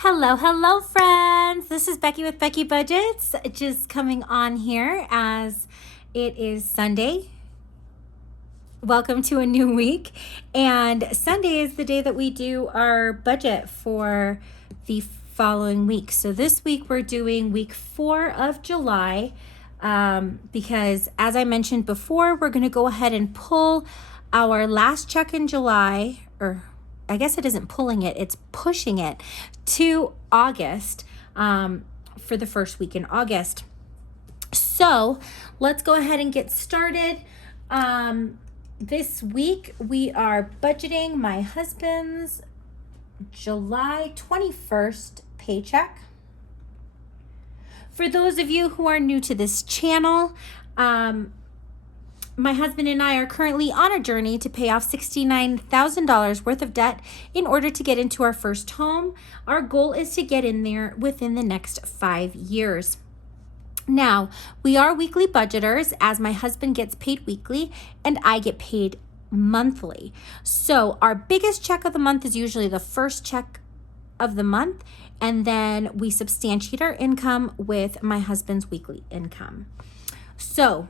Hello, friends. This is Becky with Becky Budgets, just coming on here as it is Sunday. Welcome to a new week. And Sunday is the day that we do our budget for the following week. So this week we're doing week 4 of July because, as I mentioned before, we're going to go ahead and pull our last check in July, or I guess it isn't pulling it, it's pushing it to August for the first week in August. So let's go ahead and get started. This week we are budgeting my husband's July 21st paycheck. For those of you who are new to this channel, my husband and I are currently on a journey to pay off $69,000 worth of debt in order to get into our first home. Our goal is to get in there within the next 5 years. Now, we are weekly budgeters, as my husband gets paid weekly and I get paid monthly. So our biggest check of the month is usually the first check of the month, and then we substantiate our income with my husband's weekly income. So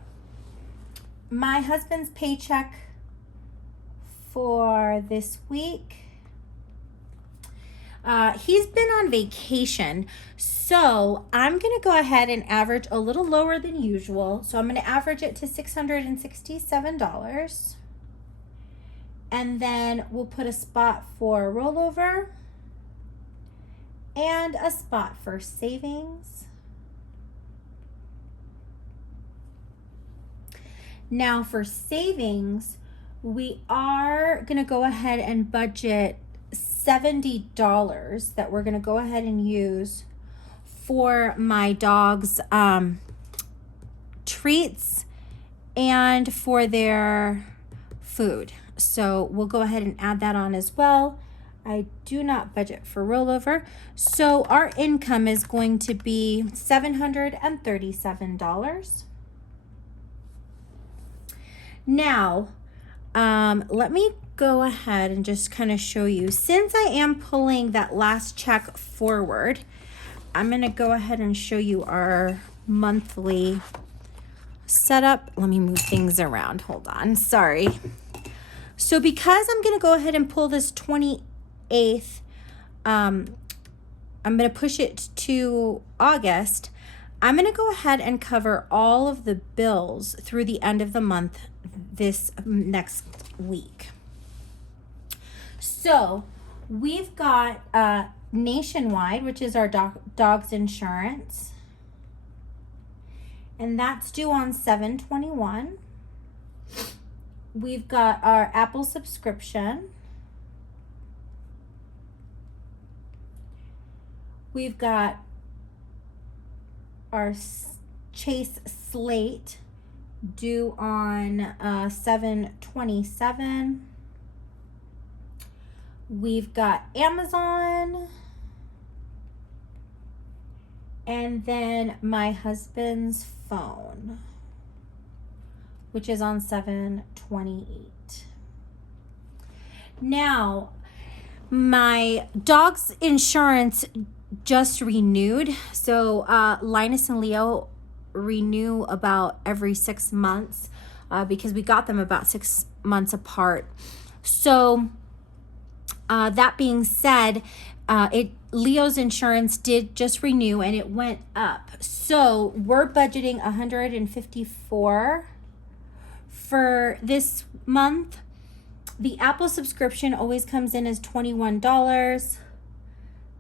my husband's paycheck for this week, he's been on vacation, so I'm going to go ahead and average a little lower than usual. So I'm going to average it to $667. And then we'll put a spot for rollover and a spot for savings. Now for savings, we are going to go ahead and budget $70 that we're going to go ahead and use for my dog's treats and for their food. So we'll go ahead and add that on as well. I do not budget for rollover. So our income is going to be $737. Now, let me go ahead and just kind of show you. Since I am pulling that last check forward, I'm going to go ahead and show you our monthly setup. Let me move things around. Hold on. Sorry. So because I'm going to go ahead and pull this 28th, I'm going to push it to August. I'm going to go ahead and cover all of the bills through the end of the month this next week. So we've got Nationwide, which is our dog's insurance, and that's due on 7/21. We've got our Apple subscription. We've got our Chase Slate due on 7/27. We've got Amazon, and then my husband's phone, which is on 7/28. Now, my dog's insurance just renewed. So Linus and Leo renew about every 6 months because we got them about 6 months apart. So that being said, Leo's insurance did just renew and it went up. So we're budgeting $154 for this month. The Apple subscription always comes in as $21.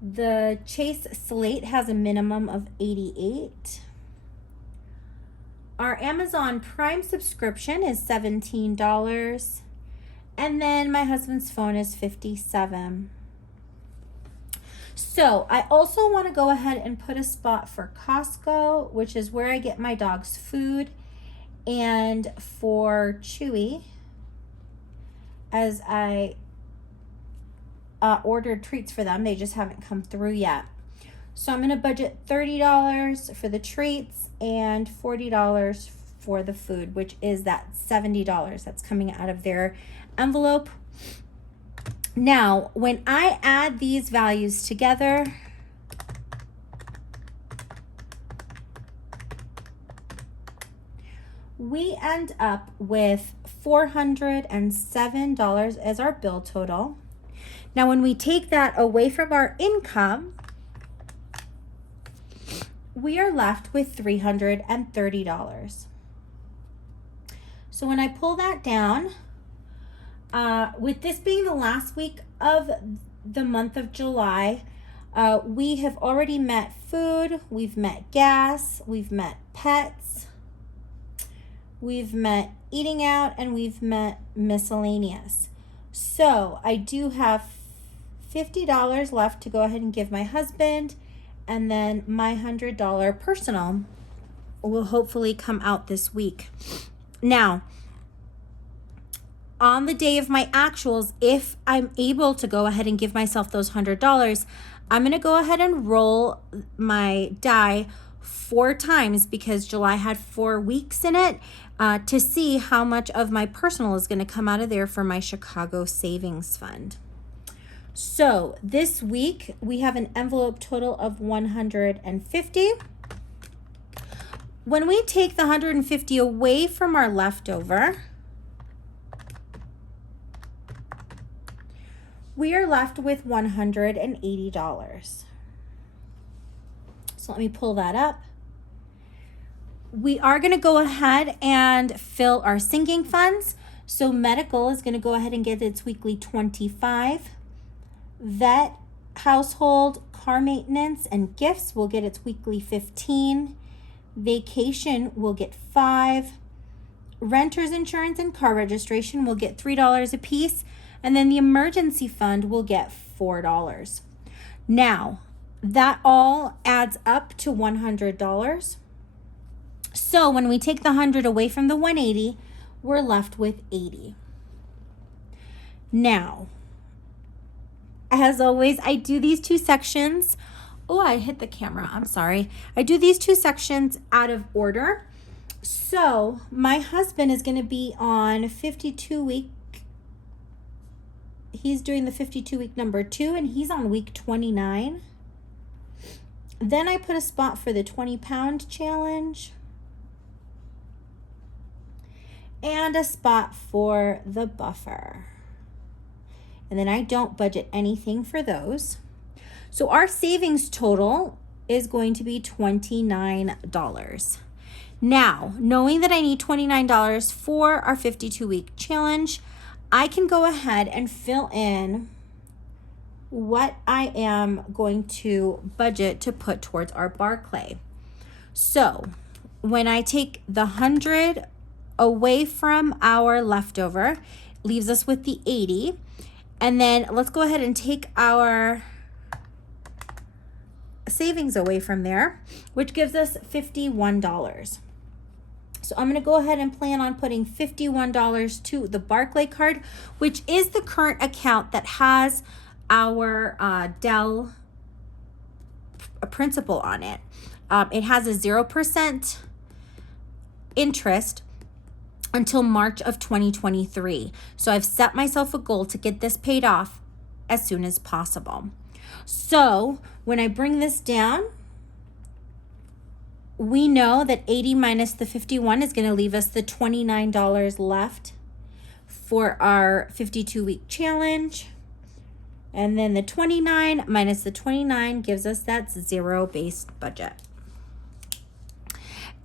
The Chase Slate has a minimum of $88. Our Amazon Prime subscription is $17. And then my husband's phone is $57. So I also want to go ahead and put a spot for Costco, which is where I get my dog's food, and for Chewy, as I ordered treats for them. They just haven't come through yet. So I'm going to budget $30 for the treats and $40 for the food, which is that $70 that's coming out of their envelope. Now, when I add these values together, we end up with $407 as our bill total. Now, when we take that away from our income, we are left with $330. So when I pull that down, with this being the last week of the month of July, we have already met food, we've met gas, we've met pets, we've met eating out, and we've met miscellaneous. So I do have $50 left to go ahead and give my husband, and then my $100 personal will hopefully come out this week. Now, on the day of my actuals, if I'm able to go ahead and give myself those $100, I'm going to go ahead and roll my die 4 times because July had 4 weeks in it to see how much of my personal is going to come out of there for my Chicago Savings Fund. So this week we have an envelope total of $150. When we take the $150 away from our leftover, we are left with $180. So let me pull that up. We are going to go ahead and fill our sinking funds. So medical is going to go ahead and get its weekly $25. Vet, household, car maintenance, and gifts will get its weekly $15. Vacation will get $5. Renter's insurance and car registration will get $3 a piece. And then the emergency fund will get $4. Now, that all adds up to $100. So when we take the 100 away from the 180, we're left with 80. Now, as always, I do these 2 sections. Oh, I hit the camera. I'm sorry. I do these 2 sections out of order. So my husband is going to be on 52-week. He's doing the 52-week number 2, and he's on week 29. Then I put a spot for the 20-pound challenge and a spot for the buffer. And then I don't budget anything for those. So our savings total is going to be $29. Now, knowing that I need $29 for our 52-week challenge, I can go ahead and fill in what I am going to budget to put towards our Barclay. So when I take the 100 away from our leftover, leaves us with the 80. And then let's go ahead and take our savings away from there, which gives us $51. So I'm going to go ahead and plan on putting $51 to the Barclay card, which is the current account that has our Dell principal on it. It has a 0% interest until March of 2023. So I've set myself a goal to get this paid off as soon as possible. So when I bring this down, we know that 80 minus the 51 is going to leave us the $29 left for our 52-week challenge. And then the 29 minus the 29 gives us that zero-based budget.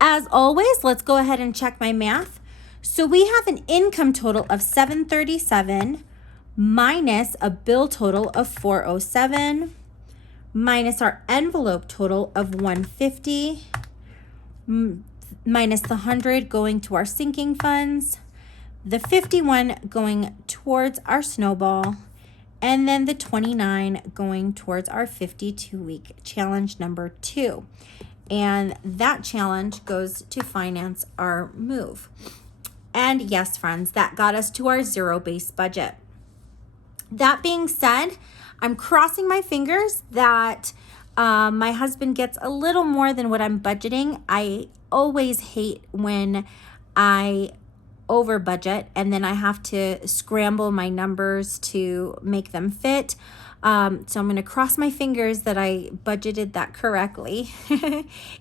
As always, let's go ahead and check my math. So we have an income total of $737 minus a bill total of $407 minus our envelope total of $150 minus the 100 going to our sinking funds, the 51 going towards our snowball, and then the 29 going towards our 52-week challenge number 2. And that challenge goes to finance our move. And yes, friends, that got us to our zero-based budget. That being said, I'm crossing my fingers that my husband gets a little more than what I'm budgeting. I always hate when I over budget and then I have to scramble my numbers to make them fit. So I'm going to cross my fingers that I budgeted that correctly.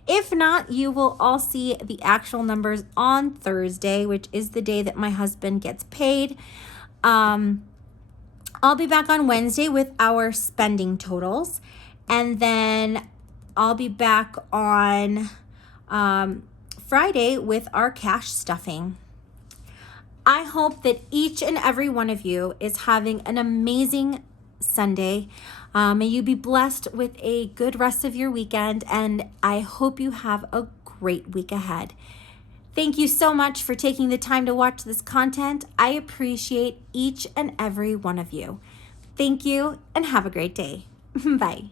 If not, you will all see the actual numbers on Thursday, which is the day that my husband gets paid. I'll be back on Wednesday with our spending totals, and then I'll be back on Friday with our cash stuffing. I hope that each and every one of you is having an amazing Sunday. May you be blessed with a good rest of your weekend, and I hope you have a great week ahead. Thank you so much for taking the time to watch this content. I appreciate each and every one of you. Thank you, and have a great day. Bye.